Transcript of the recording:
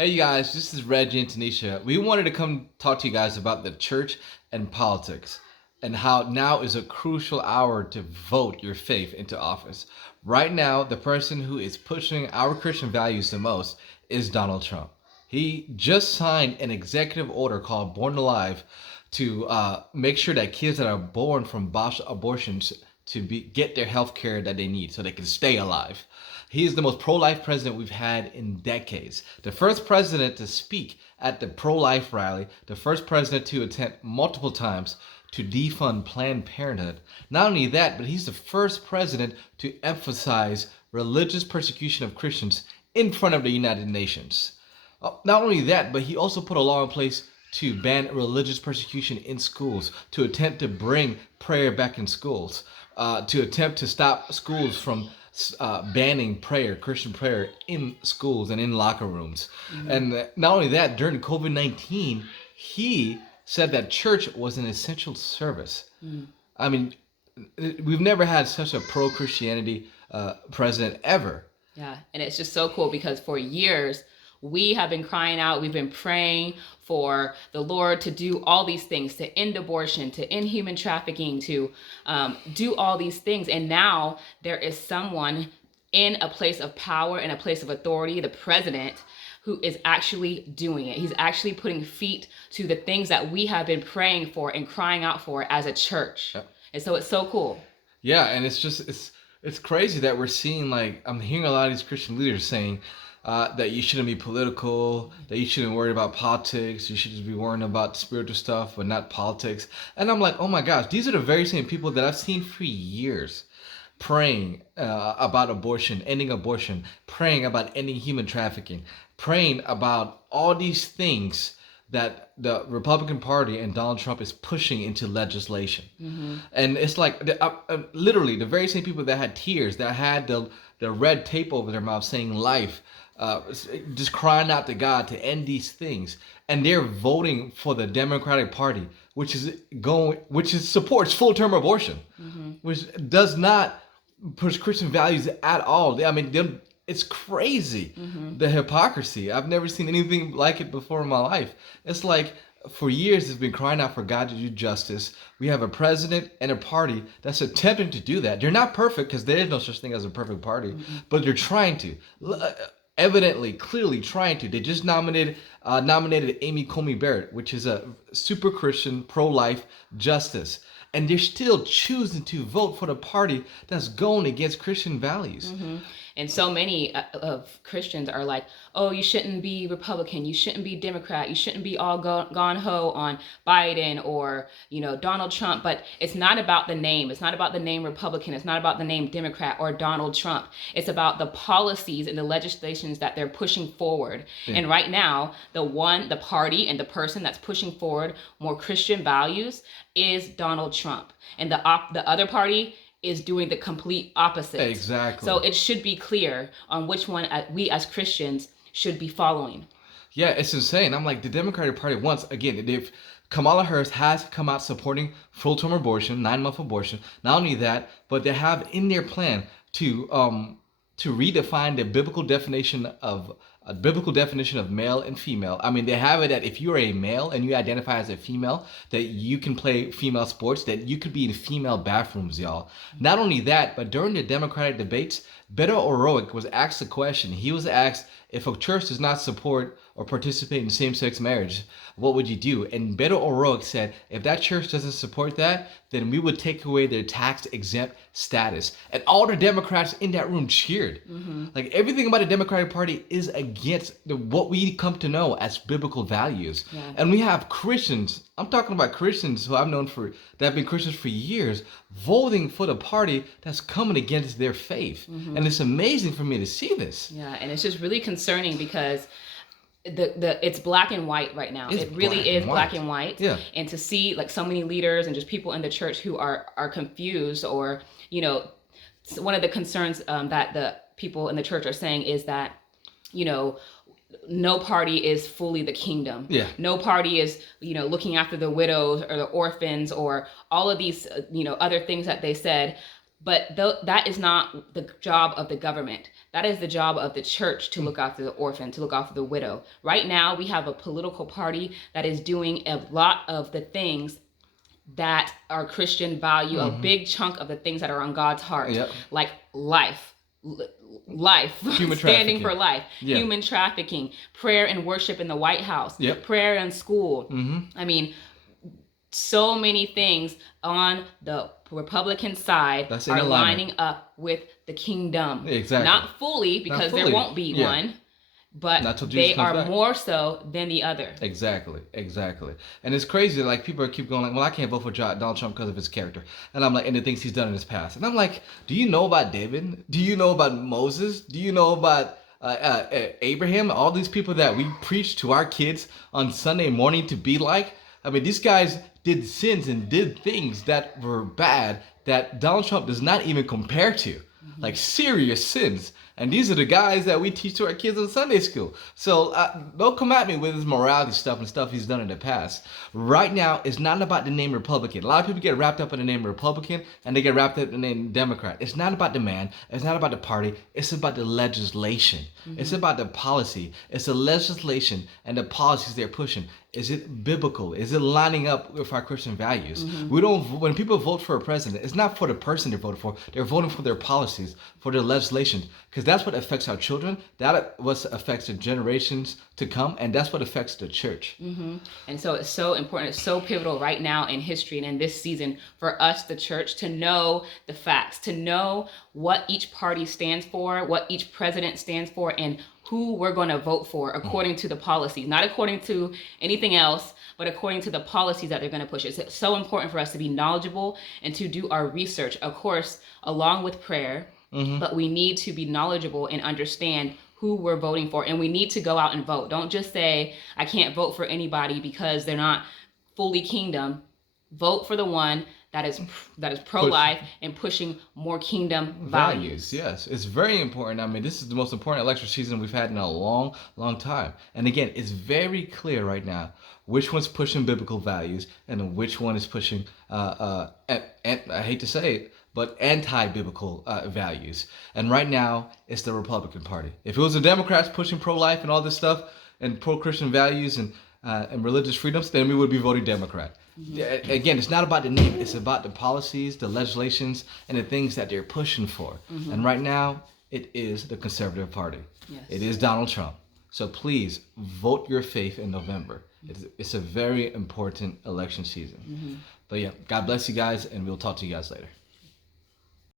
Hey you guys, this is Reggie and Tanisha. We wanted to come talk to you guys about the church and politics and how now is a crucial hour to vote your faith into office. Right now, the person who is pushing our Christian values the most is Donald Trump. He just signed an executive order called Born Alive to make sure that kids that are born from abortions to get their health care that they need so they can stay alive. He is the most pro-life president we've had in decades. The first president to speak at the pro-life rally, the first president to attempt multiple times to defund Planned Parenthood. Not only that, but he's the first president to emphasize religious persecution of Christians in front of the United Nations. Not only that, but he also put a law in place to ban religious persecution in schools, to attempt to bring prayer back in schools, to attempt to stop schools from banning prayer, Christian prayer in schools and in locker rooms. Mm-hmm. And not only that, during COVID-19, he said that church was an essential service. Mm. I mean, we've never had such a pro-Christianity president ever. Yeah, and it's just so cool because for years, we have been crying out, we've been praying for the Lord to do all these things, to end abortion, to end human trafficking, to do all these things. And now there is someone in a place of power, in a place of authority, the president, who is actually doing it. He's actually putting feet to the things that we have been praying for and crying out for as a church. Yep. And so it's so cool. Yeah, and it's crazy that we're seeing, like, I'm hearing a lot of these Christian leaders saying, that you shouldn't be political, that you shouldn't worry about politics, you should just be worrying about spiritual stuff but not politics. And I'm like, oh my gosh, these are the very same people that I've seen for years praying about abortion, ending abortion, praying about ending human trafficking, praying about all these things that the Republican Party and Donald Trump is pushing into legislation. Mm-hmm. And it's like, literally, the very same people that had tears, that had the red tape over their mouth saying life, just crying out to God to end these things, and they're voting for the Democratic Party, which supports full-term abortion, mm-hmm. which does not push Christian values at all. I mean, it's crazy, mm-hmm. the hypocrisy. I've never seen anything like it before in my life. It's like, for years, it's been crying out for God to do justice. We have a president and a party that's attempting to do that. They're not perfect, because there is no such thing as a perfect party, mm-hmm. but they're trying to. Evidently, clearly trying to. They just nominated Amy Coney Barrett, which is a super Christian, pro-life justice. And they're still choosing to vote for the party that's going against Christian values. Mm-hmm. And so many of Christians are like, oh, you shouldn't be Republican, you shouldn't be Democrat, you shouldn't be all gone ho on Biden or, Donald Trump. But it's not about the name. It's not about the name Republican. It's not about the name Democrat or Donald Trump. It's about the policies and the legislations that they're pushing forward. Yeah. And right now, the party and the person that's pushing forward more Christian values is Donald Trump. And the other party is doing the complete opposite. Exactly. So it should be clear on which one we as Christians should be following. Yeah, it's insane. I'm like, the Democratic Party, once again, if Kamala Harris has come out supporting full-term abortion, 9-month abortion. Not only that, but they have in their plan to redefine the biblical definition of male and female. I mean, they have it that if you're a male and you identify as a female, that you can play female sports, that you could be in female bathrooms, y'all. Not only that, but during the Democratic debates, Beto O'Rourke was asked a question. He was asked, if a church does not support or participate in same-sex marriage, what would you do? And Beto O'Rourke said, if that church doesn't support that, then we would take away their tax-exempt status. And all the Democrats in that room cheered. Mm-hmm. Like, everything about the Democratic Party is against what we come to know as biblical values. Yeah. And we have Christians, I'm talking about Christians who I've known that have been Christians for years, voting for the party that's coming against their faith. Mm-hmm. And it's amazing for me to see this. Yeah, and it's just really concerning because it's black and white right now. It really is black and white. Yeah. And to see like so many leaders and just people in the church who are confused, or one of the concerns that the people in the church are saying is that no party is fully the kingdom. Yeah. No party is looking after the widows or the orphans or all of these other things that they said. But that is not the job of the government. That is the job of the church to look after the orphan, to look after the widow. Right now, we have a political party that is doing a lot of the things that are Christian value, a big chunk of the things that are on God's heart, like life, Human standing trafficking. for life, Yeah. human trafficking, prayer and worship in the White House, Yep. prayer in school. Mm-hmm. I mean, so many things on the Republican side That's in are alignment. lining up with the kingdom. Exactly. Not fully, because fully. there won't be Yeah. one, but Not till Jesus they comes are back. more so than the other. Exactly. And it's crazy. Like people keep going like, well, I can't vote for Donald Trump because of his character, and I'm like, and the things he's done in his past, and I'm like, do you know about David? Do you know about Moses? Do you know about Abraham? All these people that we preach to our kids on Sunday morning to be like. I mean, these guys did sins and did things that were bad that Donald Trump does not even compare to, like serious sins. And these are the guys that we teach to our kids in Sunday school. So don't come at me with his morality stuff and stuff he's done in the past. Right now, it's not about the name Republican. A lot of people get wrapped up in the name Republican and they get wrapped up in the name Democrat. It's not about the man. It's not about the party. It's about the legislation. It's about the policy. It's the legislation and the policies they're pushing. Is it biblical? Is it lining up with our Christian values? We don't. When people vote for a president, it's not for the person they're voting for. They're voting for their policies, for their legislation, because that's what affects our children. That what affects the generations to come, and that's what affects the church. And so it's so important, it's so pivotal right now in history and in this season for us, the church, to know the facts, to know what each party stands for, what each president stands for, and who we're going to vote for according to the policies, not according to anything else, but according to the policies that they're going to push. It's so important for us to be knowledgeable and to do our research, of course, along with prayer, but we need to be knowledgeable and understand who we're voting for, and we need to go out and vote. Don't just say, I can't vote for anybody because they're not fully kingdom. Vote for the one that is pro-life and pushing more kingdom values. Yes, it's very important. I mean, this is the most important election season we've had in a long, long time. And again, it's very clear right now which one's pushing biblical values and which one is pushing, I hate to say it, but anti-biblical values. And right now, it's the Republican Party. If it was the Democrats pushing pro-life and all this stuff and pro-Christian values and religious freedoms, then we would be voting Democrat. Again, it's not about the name. It's about the policies, the legislations, and the things that they're pushing for. And right now, it is the Conservative Party. Yes. It is Donald Trump. So please vote your faith in November. It's a very important election season. But yeah, God bless you guys, and we'll talk to you guys later.